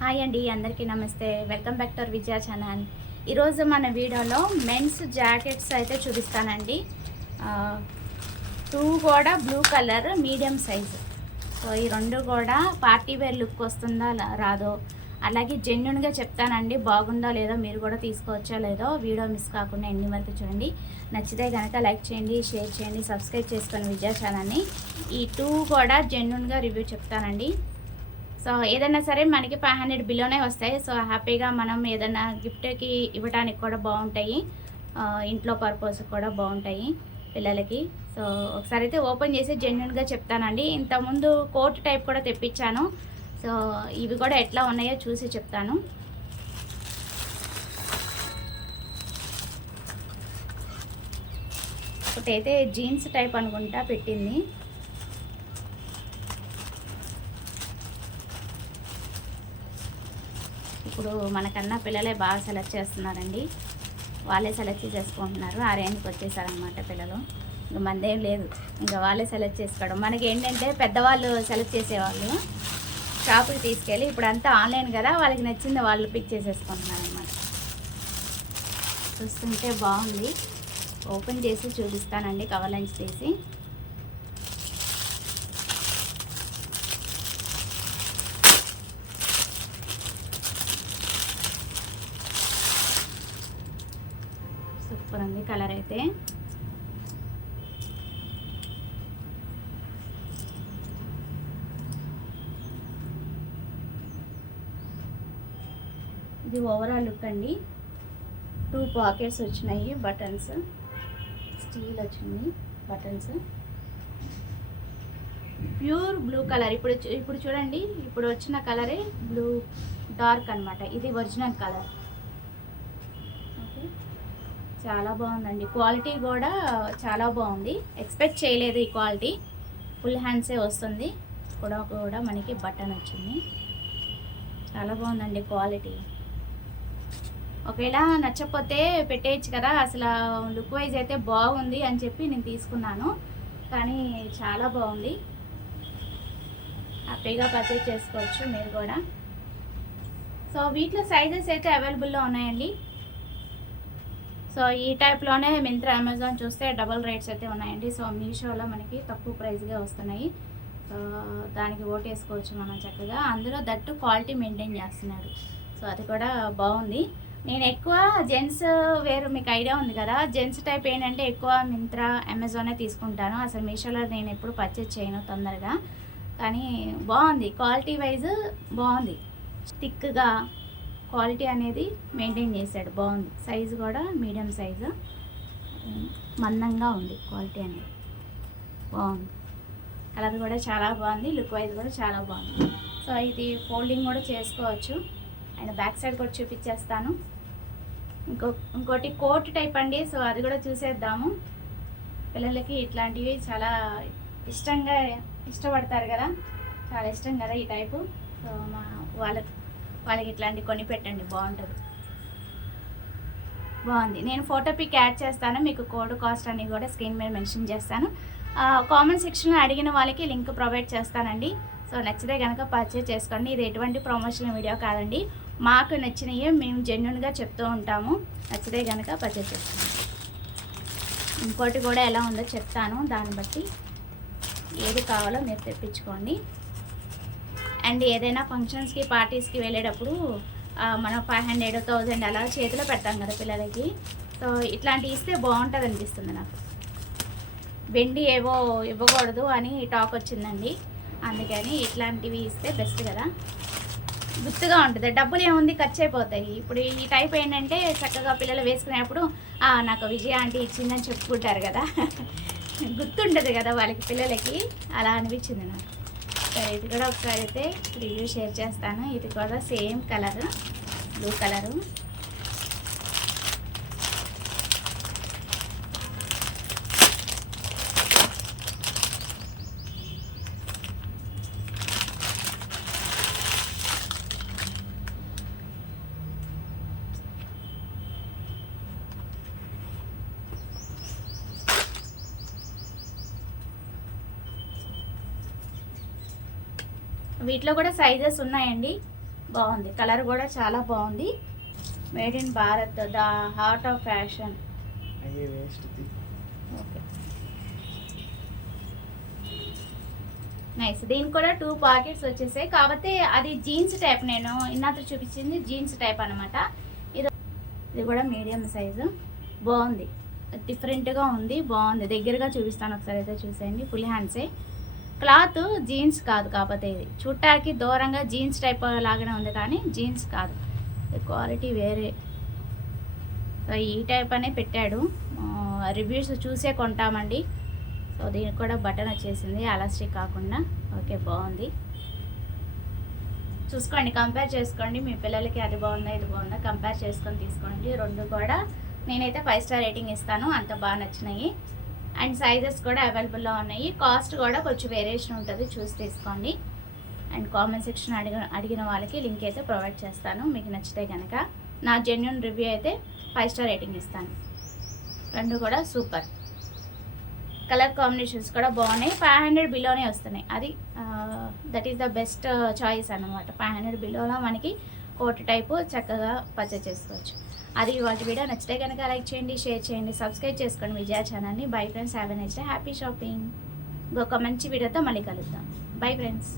Hi అండి, అందరికీ నమస్తే. Welcome back to our Vijaya channel. ఈరోజు మన వీడియోలో మెన్స్ జాకెట్స్ అయితే చూపిస్తానండి. టూ కూడా blue colour medium size. So ఈ రెండు కూడా పార్టీ వేర్ లుక్ వస్తుందా రాదో, అలాగే జెన్యున్గా చెప్తానండి. బాగుందో లేదో, మీరు కూడా తీసుకోవచ్చో లేదో వీడియో మిస్ కాకుండా ఎన్ని వరకు చూడండి. నచ్చితే కనుక లైక్ చేయండి, షేర్ చేయండి, సబ్స్క్రైబ్ చేసుకొని విజయ ఛానల్ని. ఈ టూ కూడా జెన్యున్గా రివ్యూ చెప్తానండి. సో ఏదైనా సరే మనకి 500 బిలోనే వస్తాయి. సో హ్యాపీగా మనం ఏదైనా గిఫ్ట్కి ఇవ్వడానికి కూడా బాగుంటాయి, ఇంట్లో పర్పస్ కూడా బాగుంటాయి పిల్లలకి. సో ఒకసారి అయితే ఓపెన్ చేసి జెన్యున్గా చెప్తానండి. ఇంతకుముందు కోట్ టైప్ కూడా తెప్పించాను. సో ఇవి కూడా ఎట్లా ఉన్నాయో చూసి చెప్తాను. ఒకటైతే జీన్స్ టైప్ అనుకుంటా పెట్టింది. ఇప్పుడు మనకన్నా పిల్లలే బాగా సెలెక్ట్ చేస్తున్నారండి. వాళ్ళే సెలెక్ట్ చేసుకుంటున్నారు. ఆ రేంజ్కి వచ్చేసారనమాట పిల్లలు. ఇంకా మందేం లేదు, ఇంకా వాళ్ళే సెలెక్ట్ చేసుకోవడం. మనకి ఏంటంటే పెద్దవాళ్ళు సెలెక్ట్ చేసేవాళ్ళు షాపుకి తీసుకెళ్ళి, ఇప్పుడు అంతా ఆన్లైన్ కదా, వాళ్ళకి నచ్చింది వాళ్ళు పిక్ చేసేసుకుంటున్నారు అనమాట. చూస్తుంటే బాగుంది. ఓపెన్ చేసి చూపిస్తానండి, కవర్ లంచ్ తీసి. సూపర్ ఉంది కలర్ అయితే. ఇది ఓవరాల్ లుక్ అండి. 2 పాకెట్స్ వచ్చినాయి, బటన్స్ స్టీల్ వచ్చింది బటన్స్. Pure blue colour. ఇప్పుడు చూడండి, ఇప్పుడు వచ్చిన కలరే బ్లూ డార్క్ అనమాట. ఇది ఒరిజినల్ కలర్. ఓకే, చాలా బాగుందండి. క్వాలిటీ కూడా చాలా బాగుంది. ఎక్స్పెక్ట్ చేయలేదు ఈ క్వాలిటీ. ఫుల్ హ్యాండ్సే వస్తుంది. కూడా మనకి బటన్ వచ్చింది. చాలా బాగుందండి క్వాలిటీ. ఒకవేళ నచ్చకపోతే పెట్టేయచ్చు కదా. అసలు లుక్ వైజ్ అయితే బాగుంది అని చెప్పి నేను తీసుకున్నాను. కానీ చాలా బాగుంది. హ్యాపీగా పర్చేజ్ చేసుకోవచ్చు మీరు కూడా. సో వీటిలో సైజెస్ అయితే అవైలబుల్లో ఉన్నాయండి. సో ఈ టైప్లోనే మింత్రా, అమెజాన్ చూస్తే డబుల్ రేట్స్ అయితే ఉన్నాయండి. సో మీషోలో మనకి తక్కువ ప్రైస్గా వస్తున్నాయి. సో దానికి ఓటేసుకోవచ్చు మనం చక్కగా. అందులో దట్టు క్వాలిటీ మెయింటైన్ చేస్తున్నారు. సో అది కూడా బాగుంది. నేను ఎక్కువ జెంట్స్ వేర్, మీకు ఐడియా ఉంది కదా, జెంట్స్ టైప్ ఏంటంటే ఎక్కువ మింత్రా, అమెజానే తీసుకుంటాను. అసలు మీషోలో నేను ఎప్పుడు పర్చేజ్ చేయను తొందరగా. కానీ బాగుంది, క్వాలిటీ వైజ్ బాగుంది. థిక్గా క్వాలిటీ అనేది మెయింటైన్ చేశాడు, బాగుంది. సైజు కూడా మీడియం సైజు, మందంగా ఉంది. క్వాలిటీ అనేది బాగుంది. కలర్ కూడా చాలా బాగుంది. లుక్ వైజ్ కూడా చాలా బాగుంది. సో ఇది ఫోల్డింగ్ కూడా చేసుకోవచ్చు. అండ్ బ్యాక్ సైడ్ కూడా చూపించేస్తాను. ఇంకోటి కోట్ టైప్ అండి. సో అది కూడా చూసేద్దాము. పిల్లలకి ఇట్లాంటివి చాలా ఇష్టపడతారు కదా, చాలా ఇష్టం కదా ఈ టైపు. సో వాళ్ళకి ఇట్లాంటివి కొని పెట్టండి, బాగుంటుంది. బాగుంది. నేను ఫోటో పిక్ యాడ్ చేస్తాను. మీకు కోడ్ కాస్ట్ అని కూడా స్క్రీన్ మీద మెన్షన్ చేస్తాను. కామెంట్ సెక్షన్లో అడిగిన వాళ్ళకి లింక్ ప్రొవైడ్ చేస్తానండి. సో నచ్చితే కనుక పర్చేజ్ చేసుకోండి. ఇది ఎటువంటి ప్రమోషనల్ వీడియో కాదండి, మాకు నచ్చినవి మేము జెన్యున్గా చెప్తూ ఉంటాము. నచ్చితే కనుక పర్చేజ్ చేసుకోండి. ఇంకోటి కూడా ఎలా ఉందో చెప్తాను, దాన్ని బట్టి ఏది కావాలో మీరు తెప్పించుకోండి. అండ్ ఏదైనా ఫంక్షన్స్కి, పార్టీస్కి వెళ్ళేటప్పుడు మనం 500, 1000 అలా చేతిలో పెడతాం కదా పిల్లలకి. సో ఇట్లాంటివి ఇస్తే బాగుంటుంది అనిపిస్తుంది నాకు. వెండి ఏవో ఇవ్వకూడదు అని టాక్ వచ్చిందండి. అందుకని ఇట్లాంటివి ఇస్తే బెస్ట్ కదా, గుర్తుగా ఉంటుంది. డబ్బులు ఏముంది, ఖర్చు అయిపోతాయి. ఇప్పుడు ఈ టైప్ ఏంటంటే చక్కగా పిల్లలు వేసుకునేప్పుడు నాకు విజయ ఆంటీ ఇచ్చిందని చెప్పుకుంటారు కదా, గుర్తుంటుంది కదా వాళ్ళకి, పిల్లలకి. అలా అనిపించింది నాకు. సరే ఇది కూడా ఒకసారి అయితే రివ్యూ షేర్ చేస్తాను. ఇది కూడా సేమ్ కలర్, బ్లూ కలరు. వీటిలో కూడా సైజెస్ ఉన్నాయండి. బాగుంది, కలర్ కూడా చాలా బాగుంది. Made in Bharat, the heart of fashion. Okay, nice. దీనికి కూడా 2 పాకెట్స్ వచ్చేసాయి. కాకపోతే అది జీన్స్ టైప్, నేను ఇన్నాత చూపించింది జీన్స్ టైప్ అనమాట. ఇది కూడా మీడియం సైజు, బాగుంది, డిఫరెంట్గా ఉంది, బాగుంది. దగ్గరగా చూపిస్తాను, ఒకసారి అయితే చూసేయండి. ఫుల్ హ్యాండ్సే, క్లాత్ జీన్స్ కాదు. కాకపోతే ఇది చూడటానికి దూరంగా జీన్స్ టైప్ లాగానే ఉంది, కానీ జీన్స్ కాదు, క్వాలిటీ వేరే. సో ఈ టైప్ అనే పెట్టాడు. రివ్యూస్ చూసే కొంటామండి. సో దీనికి కూడా బటన్ వచ్చేసింది, ఎలాస్టిక్ కాకుండా. ఓకే, బాగుంది. చూసుకోండి, కంపేర్ చేసుకోండి. మీ పిల్లలకి అది బాగుందా ఇది బాగుందా కంపేర్ చేసుకొని తీసుకోండి. రెండు కూడా నేనైతే 5 స్టార్ రేటింగ్ ఇస్తాను, అంత బాగా నచ్చినాయి. అండ్ సైజెస్ కూడా అవైలబుల్లో ఉన్నాయి. కాస్ట్ కూడా కొంచెం వేరియేషన్ ఉంటుంది, చూసి తీసుకోండి. అండ్ కామెంట్ సెక్షన్ అడిగిన వాళ్ళకి లింక్ అయితే ప్రొవైడ్ చేస్తాను. మీకు నచ్చితే కనుక నా జెన్యూన్ రివ్యూ అయితే 5 స్టార్ రేటింగ్ ఇస్తాను. రెండు కూడా సూపర్. కలర్ కాంబినేషన్స్ కూడా బాగున్నాయి. 500 బిలోనే వస్తున్నాయి, అది that is the best choice అన్నమాట. 500 బిలోలో మనకి కోట్ టైపు చక్కగా పర్చేస్ చేసుకోవచ్చు. అది వాటి వీడియో నచ్చితే కనుక లైక్ చేయండి, షేర్ చేయండి, సబ్స్క్రైబ్ చేసుకోండి విజయ ఛానల్ని. Bye friends, have a nice day, happy shopping. ఇంకొక మంచి వీడియోతో మళ్ళీ కలుద్దాం. Bye friends.